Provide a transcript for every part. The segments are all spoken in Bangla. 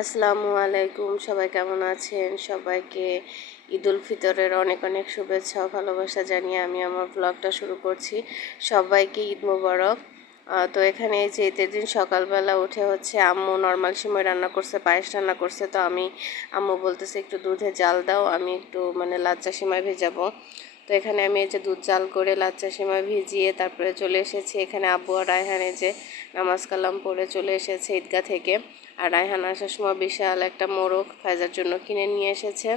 আসসালামু আলাইকুম, সবাই কেমন আছেন? সবাইকে ঈদুল ফিতরের অনেক অনেক শুভেচ্ছা ও ভালোবাসা জানিয়ে আমি আমার ব্লগটা শুরু করছি। সবাইকে ঈদ মোবারক। তো এখানে এই যে ঈদের দিন সকালবেলা উঠে হচ্ছে আম্মু নর্মাল সময় রান্না করছে, পায়েস রান্না করছে। তো আম্মু বলতেছে একটু দুধে জাল দাও, আমি একটু লাচ্চা সেমাই ভেজাবো। তো এখানে আমি এই যে দুধ জাল করে লাচ্চা সেমাই ভিজিয়ে তারপরে চলে এসেছি। এখানে আব্বু আর রায়হানে যে নামাজ কালাম পড়ে চলে এসেছে ঈদগাহ থেকে। আর রায়হান আসার সময় বিশাল একটা মোরগ ফায়জার জন্য কিনে নিয়ে এসেছে।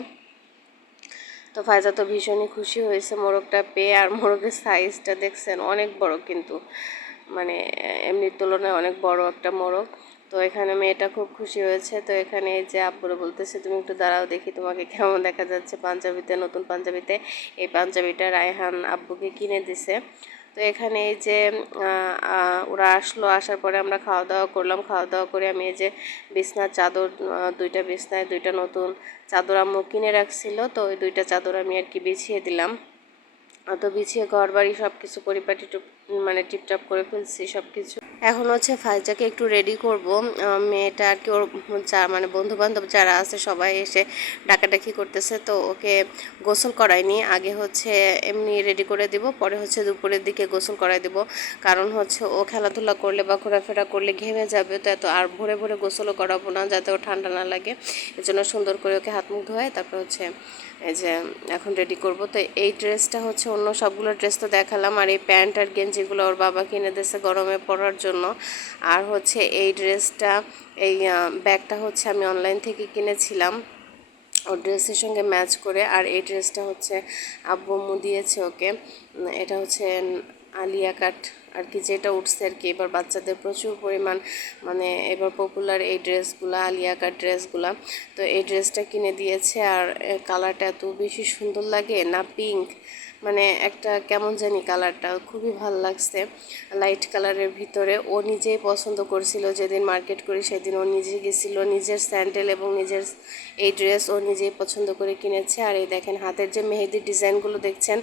তো ফায়জা তো ভীষণই খুশি হয়েছে মোরগটা পেয়ে। আর মোরগের সাইজটা দেখছেন, অনেক বড়, কিন্তু এমনির তুলনায় অনেক বড় একটা মোরগ। তো এখানে মেয়েটা খুব খুশি হয়েছে। তো এখানে এই যে আব্বুরে বলতেছে, তুমি একটু দাঁড়াও, দেখি তোমাকে কেমন দেখা যাচ্ছে পাঞ্জাবিতে, নতুন পাঞ্জাবিতে। এই পাঞ্জাবিটা রায়হান আব্বুকে কিনে দিছে। তো এখানে এই যে ওরা আসলো, আসার পরে আমরা খাওয়া দাওয়া করলাম। খাওয়া দাওয়া করে আমি এই যে বিছনার চাদর, দুইটা বিছনায় দুইটা নতুন চাদর আম্মু কিনে রাখছিল, তো ওই দুইটা চাদর আমি আর কি বিছিয়ে দিলাম। তো বিছিয়ে ঘর বাড়ি সব কিছু পরিপাটি টিপটাপ করে ফেলছি সব কিছু। এখন হচ্ছে ফাইজাকে একটু রেডি করব। মেয়েটা আর কি ওর বন্ধু বান্ধব যারা আছে সবাই এসে ডাকাডাকি করতেছে, তো ওকে গোসল করাইনি। আগে হচ্ছে এমনি রেডি করে দিব, পরে হচ্ছে দুপুরের দিকে গোসল করাই দেব। কারণ হচ্ছে ও খেলাধুলা করলে বা ঘোরাফেরা করলে ঘেমে যাবে, তো এত আর ভোরে ভোরে গোসলও করাবো না, যাতে ও ঠান্ডা না লাগে। এজন্য সুন্দর করে ওকে হাত মুখ ধোয় তারপর হচ্ছে এই যে এখন রেডি করব। তো এই ড্রেসটা হচ্ছে অন্য সবগুলো ড্রেস তো দেখালাম, আর এই প্যান্ট আর গেঞ্জিগুলো ওর বাবা কিনে দিয়েছে গরমে পরার জন্য। আর হচ্ছে এই ড্রেসটা, এই ব্যাগটা হচ্ছে আমি অনলাইন থেকে কিনেছিলাম ওর ড্রেসের সঙ্গে ম্যাচ করে। আর এই ড্রেসটা হচ্ছে আব্বু আম্মু দিয়েছে ওকে। এটা হচ্ছে আলিয়া কাট আর কি, যেটা উঠছে আর কি এবার বাচ্চাদের প্রচুর পরিমাণ, এবার পপুলার এই ড্রেসগুলো, আলিয়া কাট ড্রেসগুলো। তো এই ড্রেসটা কিনে দিয়েছে। আর কালারটা এত বেশি সুন্দর লাগে না, পিঙ্ক, একটা কেমন জানি কালারটা খুবই ভালো লাগছে, লাইট কালারের ভিতরে। ও নিজেই পছন্দ করছিল, যেদিন মার্কেট করি সেদিন ও নিজে গেছিল, নিজের স্যান্ডেল এবং নিজের এই ড্রেস ও নিজেই পছন্দ করে কিনেছে। আর এই দেখেন হাতের যে মেহেদির ডিজাইনগুলো দেখছেন,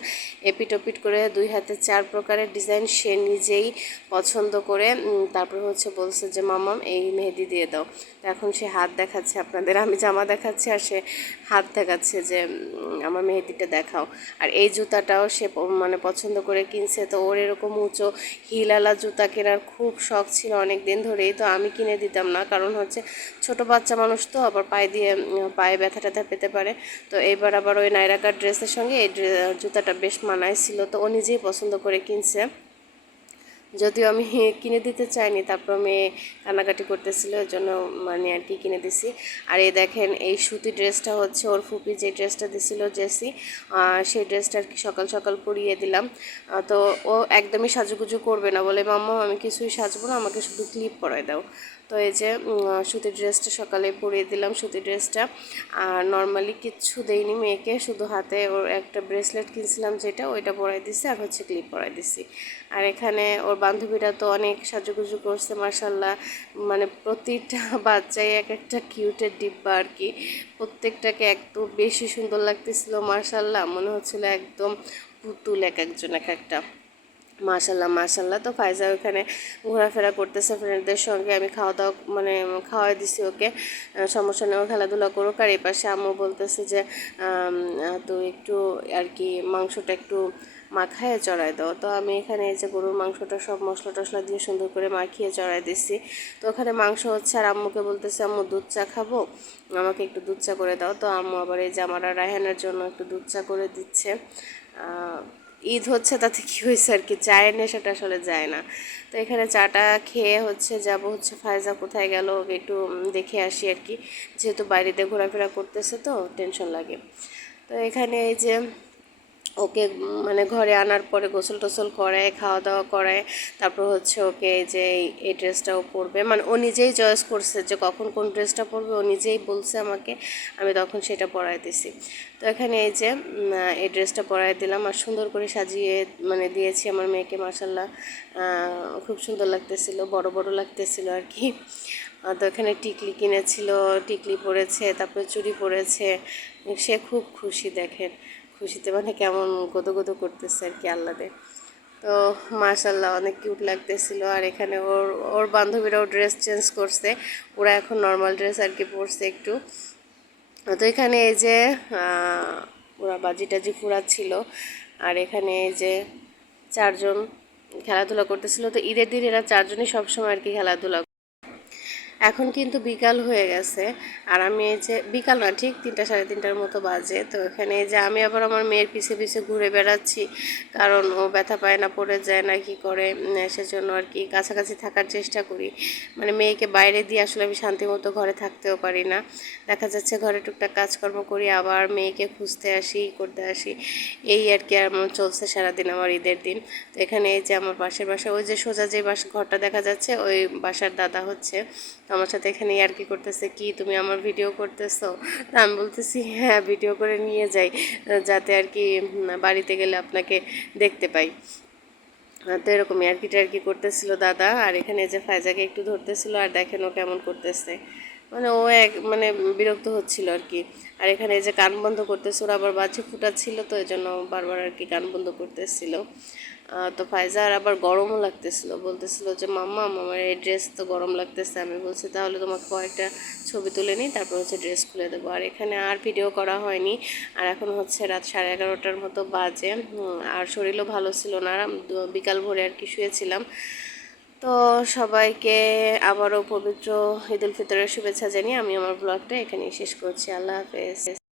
এপিট ওপিট করে 2 হাতে 4 প্রকারের ডিজাইন সে নিজেই পছন্দ করে তারপর হচ্ছে বলছে যে মামাম এই মেহেদি দিয়ে দাও। তো এখন সে হাত দেখাচ্ছে আপনাদের, আমি জামা দেখাচ্ছি আর সে হাত দেখাচ্ছে যে আমার মেহেদিটা দেখাও। আর এই জুতাটাও সে পছন্দ করে কিনছে। তো ওর এরকম উঁচু হিলওয়ালা জুতা কেনার খুব শখ ছিল অনেক দিন ধরেই, তো আমি কিনে দিতাম না, কারণ হচ্ছে ছোট বাচ্চা মানুষ তো আবার পায়ে ব্যথা ট্যাথা পেতে পারে। তো এইবার আবার ওই নাইরাকার ড্রেসের সঙ্গে এই জুতাটা বেশ মানাইছিল, তো ও নিজেই পছন্দ করে কিনছে। যদিও আমি কিনে দিতে চাইনি, তারপর মেয়ে কান্নাকাটি করতেছিল, ওই জন্য আর কি কিনে দিছি। আর এই দেখেন এই সুতি ড্রেসটা হচ্ছে ওর ফুপি যে ড্রেসটা দিছিল জেসি, সেই ড্রেসটা আর কি সকাল সকাল পরিয়ে দিলাম। তো ও একদমই সাজুগুজু করবে না, বলে মাম্মা আমি কিছুই সাজবো না, আমাকে শুধু ক্লিপ পরাই দাও। তো এই যে সুতির ড্রেসটা সকালে পরিয়ে দিলাম, সুতির ড্রেসটা। আর নর্মালি কিচ্ছু দেইনি মেয়েকে, শুধু হাতে ওর একটা ব্রেসলেট কিনছিলাম যেটা, ওইটা পরাই দিছি, আর হচ্ছে ক্লিপ পরাই দিছি। আর এখানে ওর বান্ধবীরা তো অনেক সাজুগুজু করছে মার্শাল্লাহ, প্রতিটা বাচ্চাই এক একটা কিউটের ডিব্বা আর কি। প্রত্যেকটাকে এত বেশি সুন্দর লাগতেছিল মার্শাল্লাহ, মনে হচ্ছিল একদম পুতুল এক একজন এক একটা। মাশাল্লাহ মাশাল্লাহ। তো ফাইজা ওখানে ঘোরাফেরা করতেছে ফ্রেন্ডদের সঙ্গে, আমি খাওয়া দাওয়া খাওয়াই দিছি ওকে, সমস্যা নেই, ও খেলাধুলা করুক। আর এই পাশে আম্মু বলতেছে যে তো একটু আর কি মাংসটা একটু মাখায় চড়াই দাও। তো আমি এখানে এই যে গরুর মাংসটা সব মশলা টশলা দিয়ে সুন্দর করে মাখিয়ে চড়াই দিছি। তো ওখানে মাংস হচ্ছে, আর আম্মুকে বলতেছে আম্মু দুধ চা খাবো, আমাকে একটু দুধ চা করে দাও। তো আম্মু আবার এই যে আমার আর রায়হানের জন্য একটু দুধ চা করে দিচ্ছে। ঈদ হচ্ছে তাতে কী হয়েছে আর কি, চায়ের নেশাটা আসলে যায় না। তো এখানে চাটা খেয়ে হচ্ছে যাব হচ্ছে ফায়জা কোথায় গেল ওকে একটু দেখে আসি আর কি, যেহেতু বাইরেতে ঘোরাফেরা করতেছে তো টেনশন লাগে। তো এখানে এই যে ওকে ঘরে আনার পরে গোসল টোসল করায়, খাওয়া দাওয়া করায়, তারপর হচ্ছে ওকে যে এই ড্রেসটাও পরবে, ও নিজেই চয়েস করছে যে কখন কোন ড্রেসটা পরবে, ও নিজেই বলছে আমাকে, আমি তখন সেটা পরাই দিছি। তো এখানে এই যে এই ড্রেসটা পরাই দিলাম, আর সুন্দর করে সাজিয়ে দিয়েছি আমার মেয়েকে। মাসাল্লাহ খুব সুন্দর লাগতেছিল, বড় বড় লাগতেছিল আর কি। তো এখানে টিকলি কিনেছিল, টিকলি পরেছে, তারপরে চুড়ি পরেছে, সে খুব খুশি দেখেন, খুশিতে কেমন গদো গদো করতেছে আর কি আহ্লাদে। তো মাশাল্লাহ অনেক কিউট লাগতেছিল। আর এখানে ওর ওর বান্ধবীরাও ড্রেস চেঞ্জ করছে, ওরা এখন নর্মাল ড্রেস আর কি পরছে একটু। তো এখানে এই যে ওরা বাজি টাজি ফুরাচ্ছিল। আর এখানে এই যে চারজন খেলাধুলা করতেছিল। তো ঈদের দিন এরা চারজনই সবসময় আর কি খেলাধুলা। এখন কিন্তু বিকাল হয়ে গেছে। আর আমি এই যে বিকাল না, ঠিক 3টা সাড়ে 3টার মতো বাজে। তো এখানে এই যে আমি আবার আমার মেয়ের পিছে পিছে ঘুরে বেড়াচ্ছি, কারণ ও ব্যথা পায় না, পড়ে যায় না কি করে, সেজন্য আর কি কাছাকাছি থাকার চেষ্টা করি। মানে মেয়েকে বাইরে দিয়ে আসলে আমি শান্তি মতো ঘরে থাকতেও পারি না। দেখা যাচ্ছে ঘরে টুকটাক কাজকর্ম করি, আবার মেয়েকে খুঁজতে আসি, করতে আসি, এই আর কি আমার চলছে সারাদিন আমার ঈদের দিন। তো এখানে এই যে আমার পাশের বাসা, ওই যে সোজা যে ঘরটা দেখা যাচ্ছে, ওই বাসার দাদা হচ্ছে তো আমার সাথে এখানে আর কি করতেছে, কি তুমি আমার ভিডিও করতেছো? তা আমি বলতেছি হ্যাঁ, ভিডিও করে নিয়ে যাই, যাতে আর কি বাড়িতে গেলে আপনাকে দেখতে পাই। তো এরকমই আর কি করতেছিল দাদা। আর এখানে যে ফায়জাকে একটু ধরতেছিল, আর দেখেন ও কেমন করতেছে, মানে ও এক মানে বিরক্ত হচ্ছিল আর কি। আর এখানে এই যে কান বন্ধ করতেছে, ওরা আবার বাচ্চা ফুটাচ্ছিল, তো এই জন্য বারবার আর কি কান বন্ধ করতেছিল। তো ফায়জার আবার গরমও লাগতেছিল, বলতেছিল যে মাম্মা আমার এই ড্রেস তো গরম লাগতেছে। আমি বলছি তাহলে তোমাকে কয়েকটা ছবি তুলে নিই, তারপর হচ্ছে ড্রেস খুলে দেবো। আর এখানে আর ভিডিও করা হয়নি। আর এখন হচ্ছে রাত 11:30টার মতো বাজে। আর শরীরও ভালো ছিল না, বিকাল ভোরে আর কি শুয়েছিলাম। তো সবাইকে আবারও পবিত্র ঈদ উল ফিতরের শুভেচ্ছা জানিয়ে আমি আমার ব্লগটা এখানেই শেষ করছি। আল্লাহ হাফেজ।